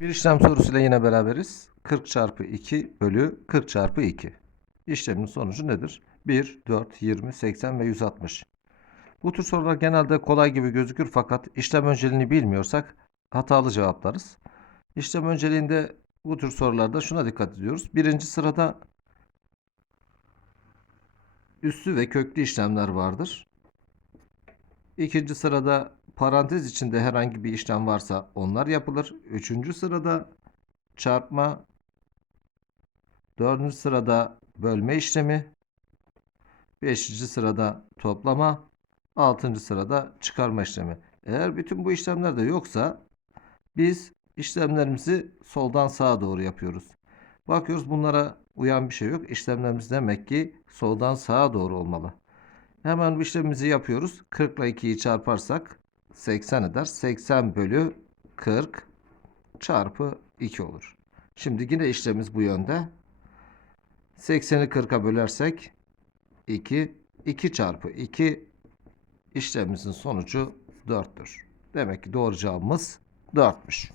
Bir işlem sorusuyla yine beraberiz. 40 çarpı 2 bölü 40 çarpı 2. İşlemin sonucu nedir? 1, 4, 20, 80 ve 160. Bu tür sorular genelde kolay gibi gözükür fakat işlem önceliğini bilmiyorsak hatalı cevaplarız. İşlem önceliğinde bu tür sorularda şuna dikkat ediyoruz. Birinci sırada üssü ve köklü işlemler vardır. İkinci sırada parantez içinde herhangi bir işlem varsa onlar yapılır. Üçüncü sırada çarpma. Dördüncü sırada bölme işlemi. Beşinci sırada toplama. Altıncı sırada çıkarma işlemi. Eğer bütün bu işlemler de yoksa biz işlemlerimizi soldan sağa doğru yapıyoruz. Bakıyoruz bunlara uyan bir şey yok. İşlemlerimiz demek ki soldan sağa doğru olmalı. Hemen bu işlemimizi yapıyoruz. 40 ile 2'yi çarparsak 80 eder. 80 bölü 40 çarpı 2 olur. Şimdi yine işlemimiz bu yönde. 80'i 40'a bölersek 2. 2 çarpı 2 işlemimizin sonucu 4'tür. Demek ki doğru cevabımız 4'müş.